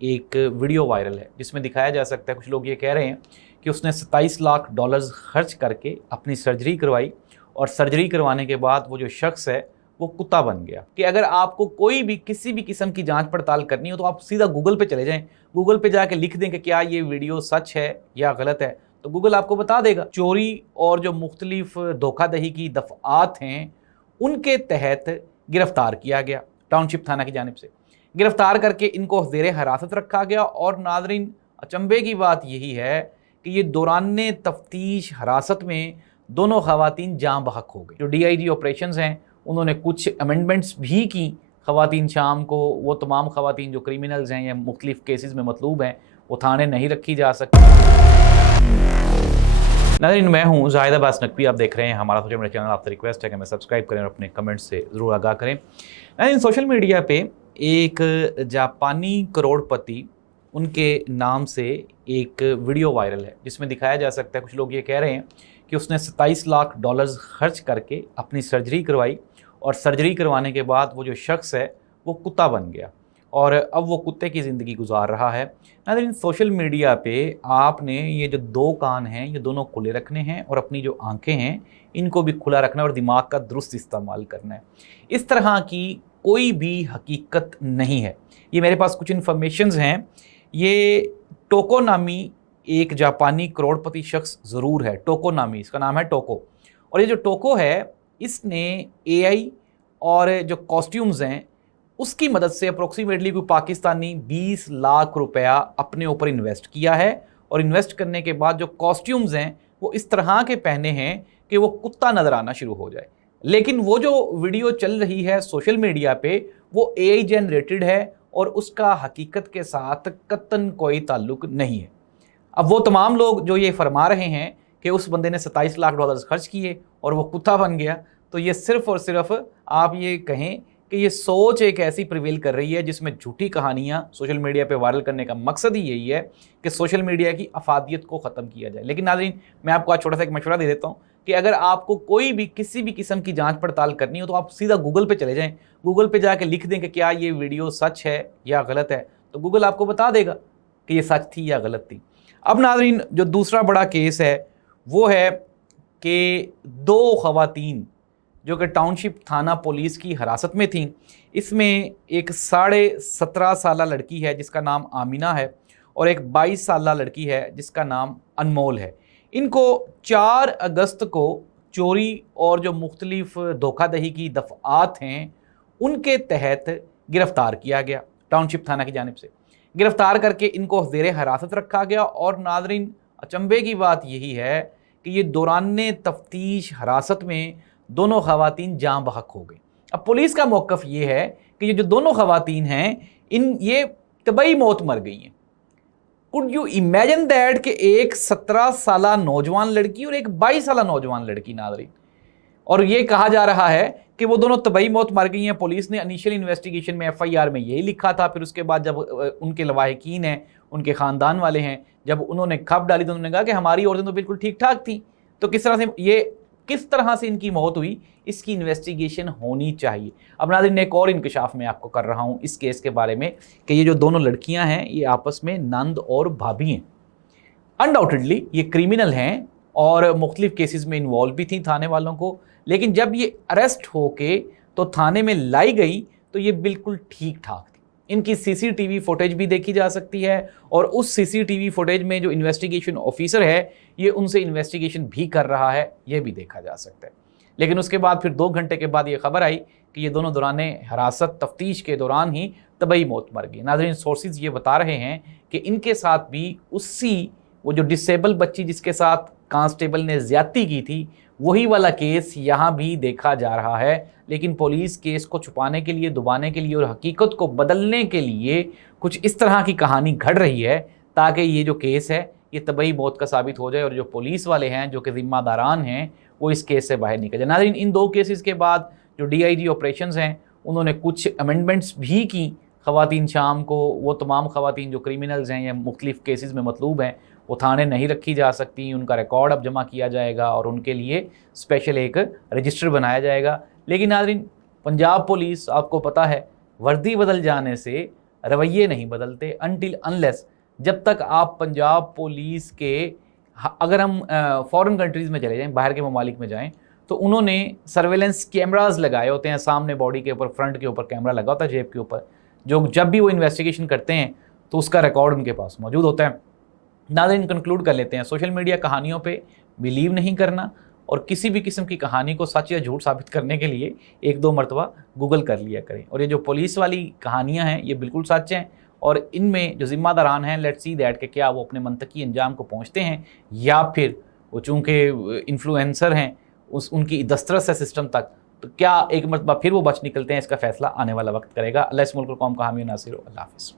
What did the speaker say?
ایک video viral है जिसमें दिखाया जा सकता है, कुछ लोग ये कह रहे हैं कि उसने $27 लाख खर्च करके अपनी सर्जरी करवाई और सर्जरी करवाने के बाद वो जो शख्स है वो कुत्ता बन गया। कि अगर आपको कोई भी किसी भी किस्म की जांच पड़ताल करनी हो तो आप सीधा गूगल पे चले जाएं, गूगल पे जाके लिख दें कि क्या ये वीडियो सच है या गलत है, तो गूगल आपको बता देगा। चोरी और जो मुख्तलिफ धोखाधड़ी की दफ़ात हैं उनके तहत गिरफ्तार किया गया टाउनशिप थाना की जानिब से। गिरफ्तार करके इनको ज़ेरे हिरासत रखा गया और नाज़रीन अचंभे की बात यही है कि ये दौरान तफ्तीश हिरासत में दोनों ख़वातीन जाँ बहक हो गई। जो DIG ऑपरेशंस हैं उन्होंने कुछ अमेंडमेंट्स भी की ख़वातीन शाम को, वो तमाम ख़वातीन जो क्रिमिनल्स हैं या मुख्तलिफ केसेस में मतलूब हैं वो थाने नहीं रखी जा सकती। नाज़रीन, मैं हूँ जाहिद अब्बास नकवी, आप देख रहे हैं हमारा सोशल मीडिया चैनल। आपसे रिक्वेस्ट है कि हमें सब्सक्राइब करें और अपने कमेंट से ज़रूर आगाह करें। नाज़रीन, सोशल मीडिया पे एक जापानी करोड़पति उनके नाम से एक वीडियो वायरल है जिसमें दिखाया जा सकता है, कुछ लोग ये कह रहे हैं कि उसने $27 लाख खर्च करके अपनी सर्जरी करवाई और सर्जरी करवाने के बाद वो जो शख्स है वो कुत्ता बन गया और अब वो कुत्ते की ज़िंदगी गुजार रहा है। नाज़रीन, सोशल मीडिया पे आपने ये जो दो कान हैं ये दोनों खुले रखने हैं और अपनी जो आंखें हैं इनको भी खुला रखना है और दिमाग का दुरुस्त इस्तेमाल करना है। इस तरह की कोई भी हकीकत नहीं है। ये मेरे पास कुछ इन्फॉर्मेशंस हैं। ये टोको नामी एक जापानी करोड़पति शख्स ज़रूर है। टोको नामी, इसका नाम है टोको। और ये जो टोको है इसने AI और जो कॉस्ट्यूम्स हैं उसकी मदद से अप्रोक्सीमेटली कोई पाकिस्तानी 20 लाख रुपया अपने ऊपर इन्वेस्ट किया है। और इन्वेस्ट करने के बाद जो कॉस्ट्यूम्स हैं वो इस तरह के पहने हैं कि वो कुत्ता नज़र आना शुरू हो जाए। लेकिन वो जो वीडियो चल रही है सोशल मीडिया पे वो AI जनरेटेड है और उसका हकीकत के साथ कतन कोई ताल्लुक नहीं है। अब वो तमाम लोग जो ये फरमा रहे हैं कि उस बंदे ने $27 लाख खर्च किए और वो कुत्ता बन गया, तो ये सिर्फ़ और सिर्फ आप ये कहें कि ये सोच एक ऐसी प्रिवेल कर रही है जिसमें झूठी कहानियाँ सोशल मीडिया पे वायरल करने का मकसद ही यही है कि सोशल मीडिया की अफादियत को ख़त्म किया जाए। लेकिन नाज़रीन, मैं आपको आज छोटा सा एक मशवरा दे देता हूँ कि अगर आपको कोई भी किसी भी किस्म की जांच पड़ताल करनी हो तो आप सीधा गूगल पे चले जाएं, गूगल पे जाके लिख दें कि क्या ये वीडियो सच है या गलत है, तो गूगल आपको बता देगा कि ये सच थी या गलत थी। अब नाज़रीन, जो दूसरा बड़ा केस है वो है कि दो ख़वातीन जो कि टाउनशिप थाना पुलिस की हिरासत में थीं, इसमें एक 17.5 साल लड़की है जिसका नाम आमिना है और एक 22 साल लड़की है जिसका नाम अनमोल है। इनको 4 अगस्त को चोरी और जो मुख्तलिफ धोखाधड़ी की दफ़ात हैं उनके तहत गिरफ्तार किया गया टाउनशिप थाना की जानिब से। गिरफ्तार करके इनको ज़ेरे हिरासत रखा गया और नाज़रीन अचंभे की बात यही है कि ये दौरान तफ्तीश हिरासत में दोनों ख़वातीन जाँ बहक हो गई। अब पुलिस का मौक़िफ़ ये है कि ये जो दोनों ख़वातीन हैं ये तबई मौत मर गई हैं। कुड यू इमेजिन दैट कि एक 17 साल नौजवान लड़की और एक 22 साल नौजवान लड़की नाज़रीन, और ये कहा जा रहा है कि वो दोनों तबई मौत मर गई हैं। पुलिस ने इनिशियल इन्वेस्टिगेशन में FIR में यही लिखा था। फिर उसके बाद जब उनके लवाहिकीन हैं, उनके ख़ानदान वाले हैं, जब उन्होंने खबर डाली तो उन्होंने कहा कि हमारी औरतें तो बिल्कुल ठीक ठाक थी। तो किस तरह से इनकी मौत हुई, इसकी इन्वेस्टिगेशन होनी चाहिए। अब नाज़रीन, एक और इंकशाफ मैं आपको कर रहा हूँ इस केस के बारे में कि ये जो दोनों लड़कियाँ हैं ये आपस में नंद और भाभी हैं। अनडाउटेडली ये क्रिमिनल हैं और मुख्तलिफ केसेस में इन्वॉल्व भी थी थाने वालों को, लेकिन जब ये अरेस्ट होके तो थाने में लाई गई तो ये बिल्कुल ठीक ठाक थी। इनकी CCTV फुटेज भी देखी जा सकती है और उस CCTV फुटेज में जो इन्वेस्टिगेशन ऑफिसर है ये उनसे इन्वेस्टिगेशन भी कर रहा है, ये भी देखा जा सकता है। लेकिन उसके बाद फिर 2 घंटे के बाद ये खबर आई कि ये दोनों दौरान हिरासत तफ्तीश के दौरान ही तबई मौत मर गई। नाज़रीन, सोर्सेज ये बता रहे हैं कि इनके साथ भी वो जो डिसेबल बच्ची जिसके साथ कांस्टेबल ने ज़्यादती की थी वही वाला केस यहाँ भी देखा जा रहा है। लेकिन पुलिस केस को छुपाने के लिए, दबाने के लिए और हकीकत को बदलने के लिए कुछ इस तरह की कहानी घड़ रही है ताकि ये जो केस है ये तबई मौत का साबित हो जाए और जो पुलिस वाले हैं जो कि ज़िम्मेदारान हैं वो इस केस से बाहर निकल जाए। नाज़रीन, इन 2 केसेस के बाद जो DIG ऑपरेशंस हैं उन्होंने कुछ अमेंडमेंट्स भी की ख़वातीन शाम को, वो तमाम ख़वातीन जो क्रिमिनल्स हैं या मुख्तलिफ केसेस में मतलूब हैं वो थाने नहीं रखी जा सकती। उनका रिकॉर्ड अब जमा किया जाएगा और उनके लिए स्पेशल एक रजिस्टर बनाया जाएगा। लेकिन नाज़रीन, पंजाब पुलिस आपको पता है वर्दी बदल जाने से رویے نہیں بدلتے انٹل انلیس، جب تک آپ پنجاب پولیس کے، اگر ہم فورن کنٹریز میں چلے جائیں، باہر کے ممالک میں جائیں، تو انہوں نے سرویلنس کیمراز لگائے ہوتے ہیں، سامنے باڈی کے اوپر، فرنٹ کے اوپر کیمرہ لگا ہوتا ہے، جیب کے اوپر، جو جب بھی وہ انویسٹیگیشن کرتے ہیں تو اس کا ریکارڈ ان کے پاس موجود ہوتا ہے۔ ناظرین، کنکلوڈ کر لیتے ہیں، سوشل میڈیا کہانیوں پہ بلیو نہیں کرنا، اور کسی بھی قسم کی کہانی کو سچ یا جھوٹ ثابت کرنے کے لیے 1-2 مرتبہ گوگل کر لیا کریں۔ اور یہ جو پولیس والی کہانیاں ہیں یہ بالکل سچ ہیں، اور ان میں جو ذمہ داران ہیں، لیٹس سی دیٹ کہ کیا وہ اپنے منطقی انجام کو پہنچتے ہیں، یا پھر وہ چونکہ انفلوئنسر ہیں ان کی دسترس ہے سسٹم تک، تو کیا ایک مرتبہ پھر وہ بچ نکلتے ہیں، اس کا فیصلہ آنے والا وقت کرے گا۔ اللہ اس ملک اور قوم کا حامی و ناصر ہو۔ اللہ حافظ۔